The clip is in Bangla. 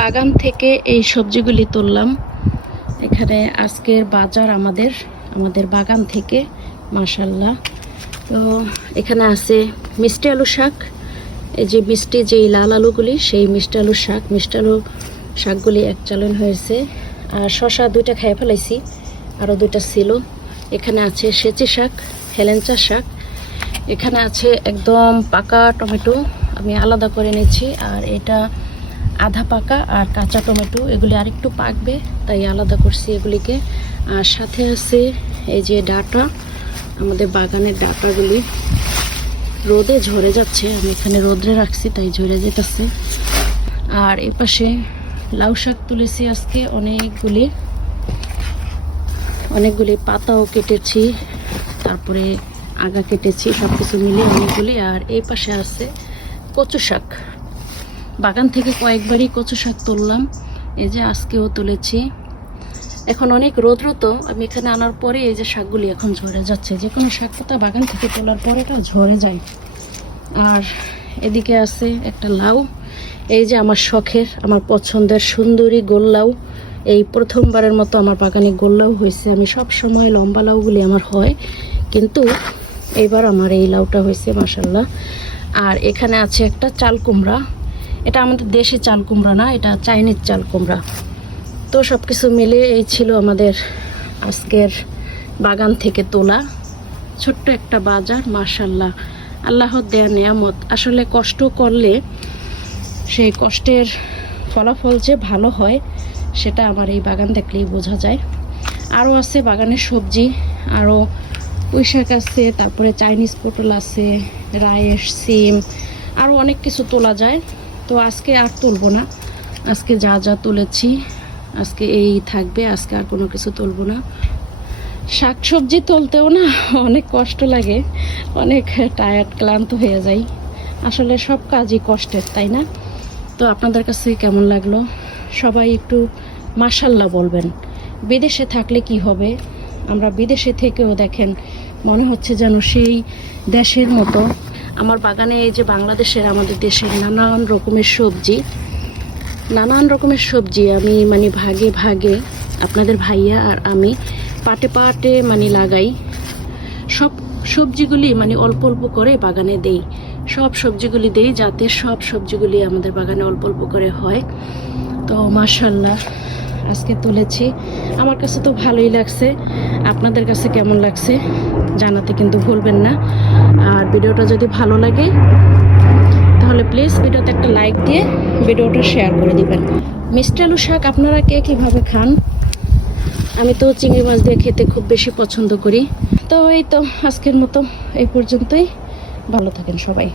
বাগান থেকে এই সবজিগুলি তুললাম। এখানে আজকের বাজার আমাদের আমাদের বাগান থেকে মাশাল্লাহ তো এখানে আছে মিষ্টি আলু শাক। এই যে মিষ্টি যেই লাল আলুগুলি, সেই মিষ্টি আলুর শাক। মিষ্টি আলু শাকগুলি এক চালন হয়েছে। আর শশা দুইটা খেয়ে ফেলাইছি, আরও দুইটা ছিল। এখানে আছে সেচি শাক, হেলেঞ্চা শাক। এখানে আছে একদম পাকা টমেটো, আমি আলাদা করে নিয়েছি। আর এটা আধা পাকা আর কাঁচা টমেটো, এগুলি আরেকটু পাকবে, তাই আলাদা করছি এগুলিকে। আর সাথে আছে এই যে ডাটা, আমাদের বাগানের ডাটাগুলি। রোদে ঝরে যাচ্ছে, আমি এখানে রোদ্রে রাখছি, তাই ঝরে যেতেছে। আর এ পাশে লাউ শাক তুলেছি আজকে, অনেকগুলি। অনেকগুলি পাতাও কেটেছি, তারপরে আগা কেটেছি সব কিছু মিলিয়ে অনেকগুলি। আর এই পাশে আছে কচু শাক। বাগান থেকে কয়েকবারই কচু শাক তুললাম। এই যে আজকেও তুলেছি। এখন অনেক রৌদ্র তো, আমি এখানে আনার পরে এই যে শাকগুলি এখন ঝরে যাচ্ছে। যে কোনো শাক পাতা বাগান থেকে তোলার পরে এটা ঝরে যায়। আর এদিকে আছে একটা লাউ। এই যে আমার শখের, আমার পছন্দের সুন্দরী গোল্লাউ এই প্রথমবারের মতো আমার বাগানে গোল্লাউ হয়েছে। আমি সব সময় লম্বা লাউগুলি আমার হয়, কিন্তু এইবার আমার এই লাউটা হয়েছে মাসাল্লাহ আর এখানে আছে একটা চাল কুমড়া। এটা আমাদের দেশি চাল কুমড়া না, এটা চাইনিজ চাল কুমড়া। তো সব কিছু মিলে এই ছিল আমাদের আজকের বাগান থেকে তোলা। ছোট্ট একটা বাজার মার্শাল্লাহ আল্লাহর দেয়া নিয়ামত। আসলে কষ্ট করলে সেই কষ্টের ফলাফল যে ভালো হয়, সেটা আমার এই বাগান দেখলেই বোঝা যায়। আরও আছে বাগানের সবজি, আরও পুঁই শাক আছে, তারপরে চাইনিজ পটল আছে রায়েস সিম, আরও অনেক কিছু তোলা যায়। তো আজকে আর তুলবো না। আজকে যা যা তুলেছি, আজকে এই থাকবে, আজকে আর কোনো কিছু তুলবো না। শাক সবজি তুলতেও না অনেক কষ্ট লাগে, অনেক টায়ার্ড ক্লান্ত হয়ে যাই। আসলে সব কাজই কষ্টের, তাই না? তো আপনাদের কাছে কেমন লাগল? সবাই একটু মাসাল্লাহ বলবেন। বিদেশে থাকলে কি হবে? আমরা বিদেশে থেকেও দেখেন, মনে হচ্ছে যেন সেই দেশের মতো আমার বাগানে এই যে বাংলাদেশের আমাদের দেশের নানান রকমের সবজি, নানান রকমের সবজি আমি মানে ভাগে ভাগে আপনাদের ভাইয়া আর আমি পাটে পাটে মানে লাগাই। সব সবজিগুলি মানে অল্প অল্প করে বাগানে দেই। সব সবজিগুলি দেই যাতে সব সবজিগুলি আমাদের বাগানে অল্প অল্প করে হয়। তো মার্শাল্লাহ আজকে তুলেছি। আমার কাছে তো ভালোই লাগছে। আপনাদের কাছে কেমন লাগছে জানাতে কিন্তু ভুলবেন না। আর ভিডিওটা যদি ভালো লাগে, তাহলে প্লিজ ভিডিওতে একটা লাইক দিয়ে ভিডিওটা শেয়ার করে দিবেন। মিষ্টি আলু শাক আপনারা কে কীভাবে খান? আমি তো চিংড়ি মাছ দিয়ে খেতে খুব বেশি পছন্দ করি। তো এই তো, আজকের মতো এই পর্যন্তই। ভালো থাকেন সবাই।